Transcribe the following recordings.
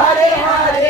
Hare Hare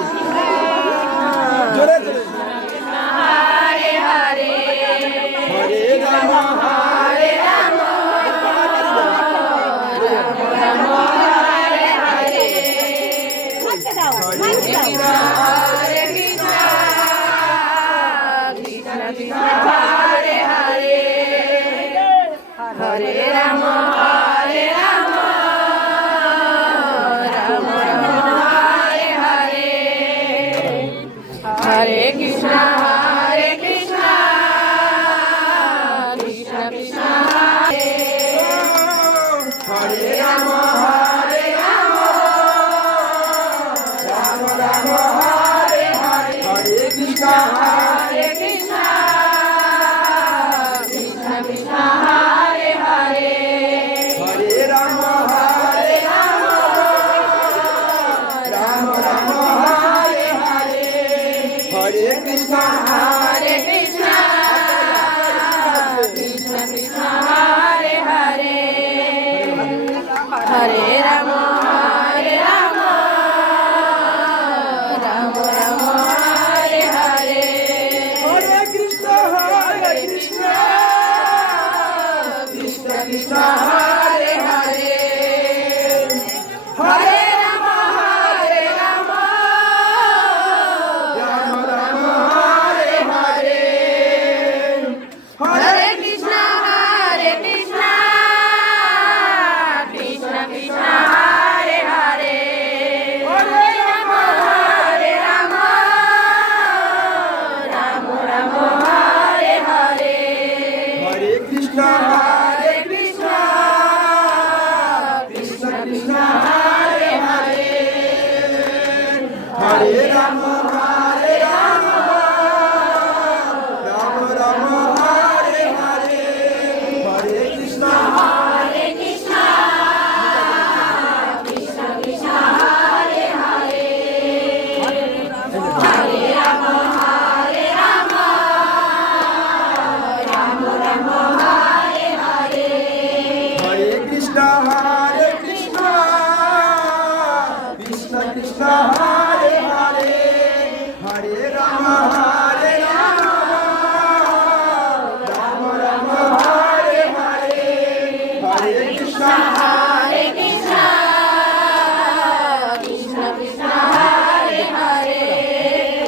নাই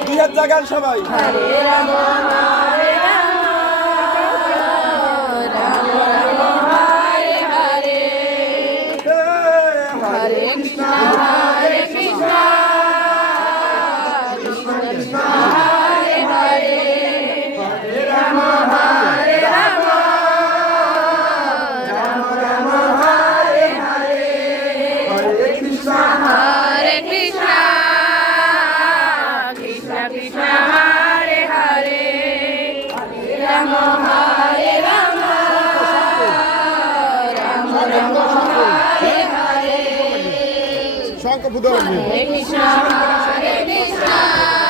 দুই হাত জাগান সবাই। হরে রাম। শঙ্খ ফুদল হরে কৃষ্ণ হরে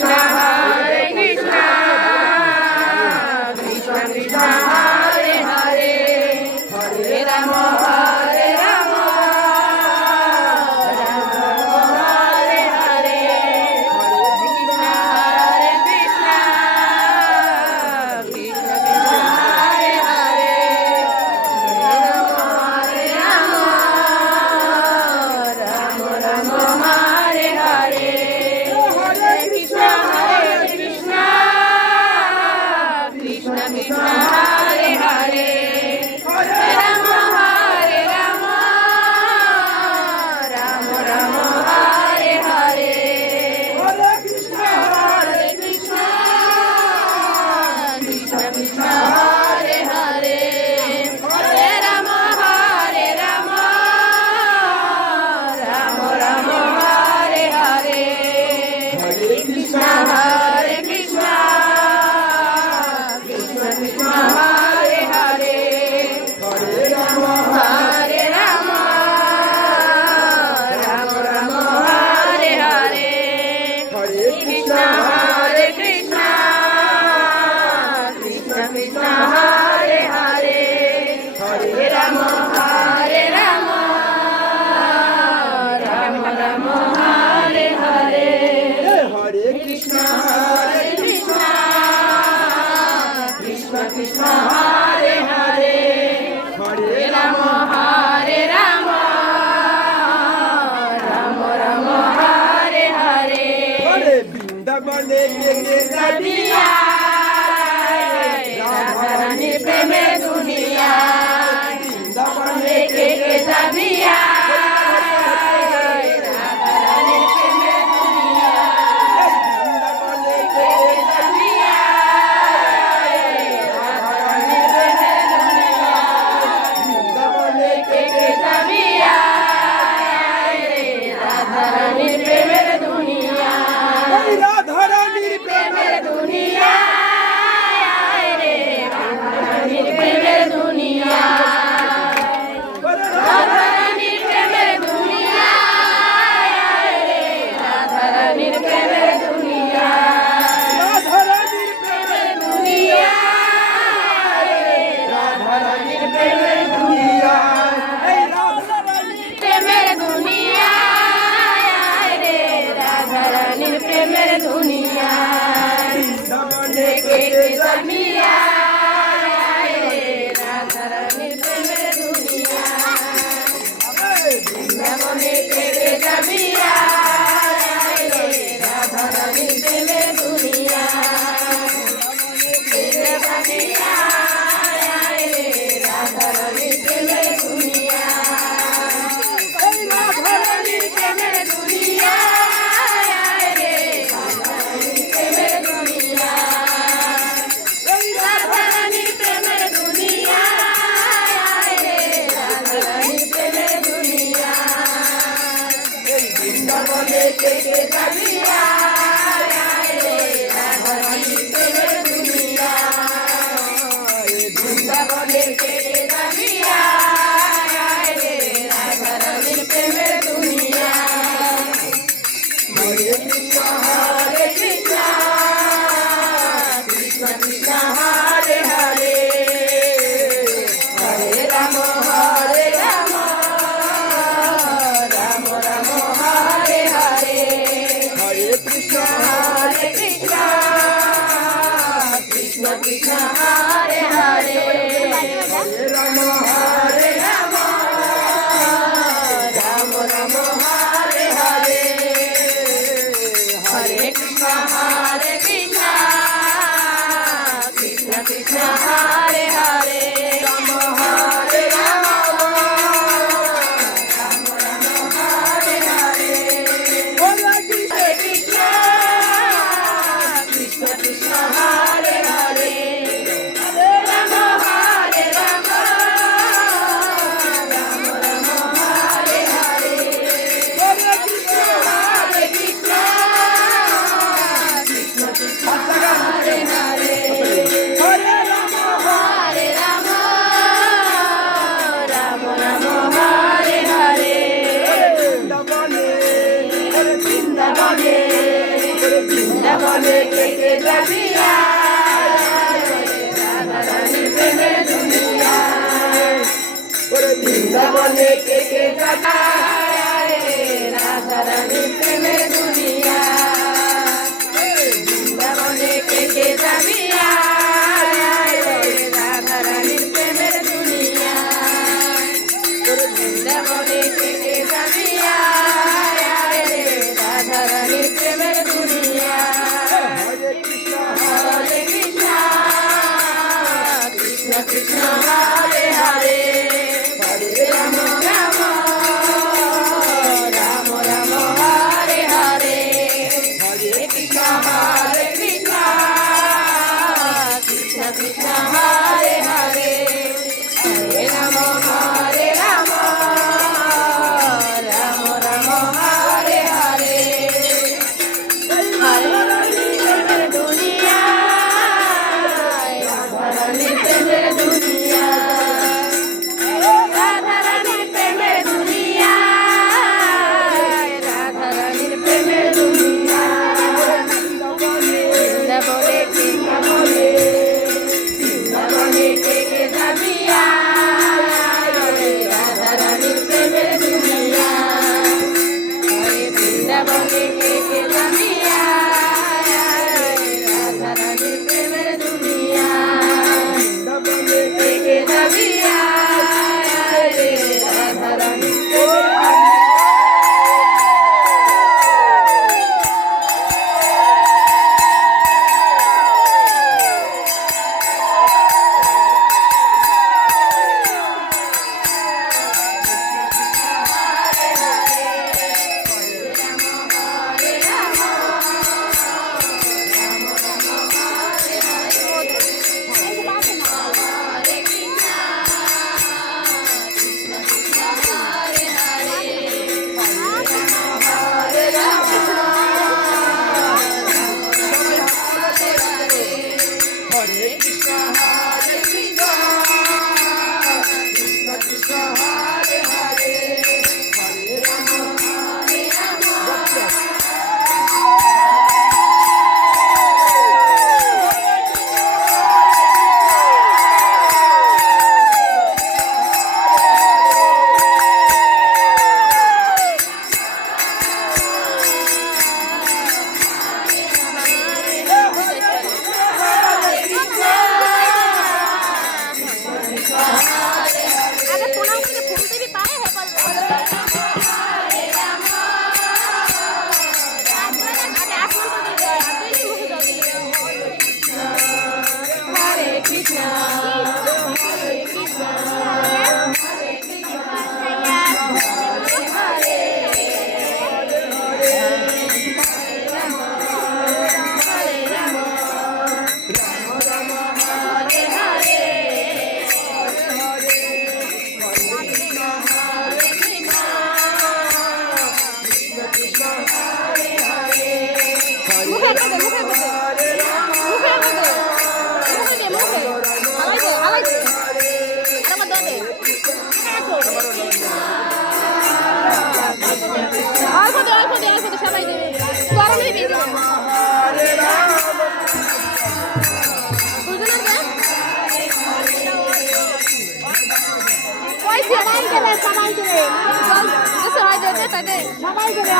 হরে হরে Amen. ওই সবাই দেবে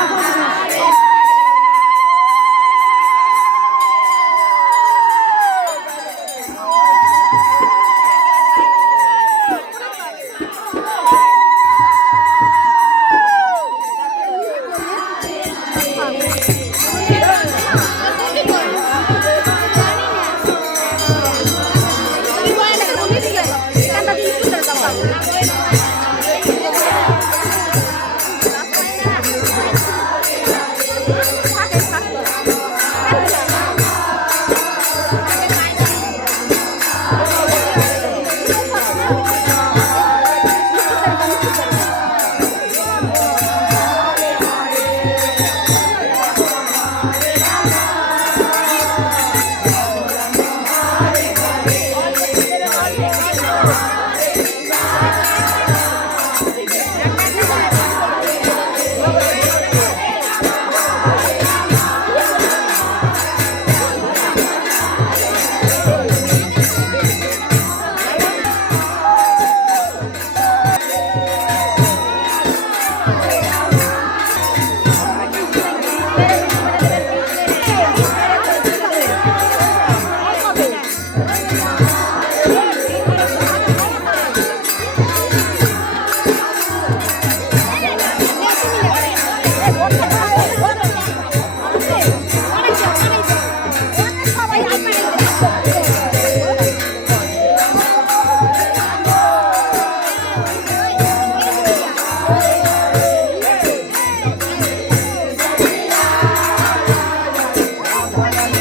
Thank you.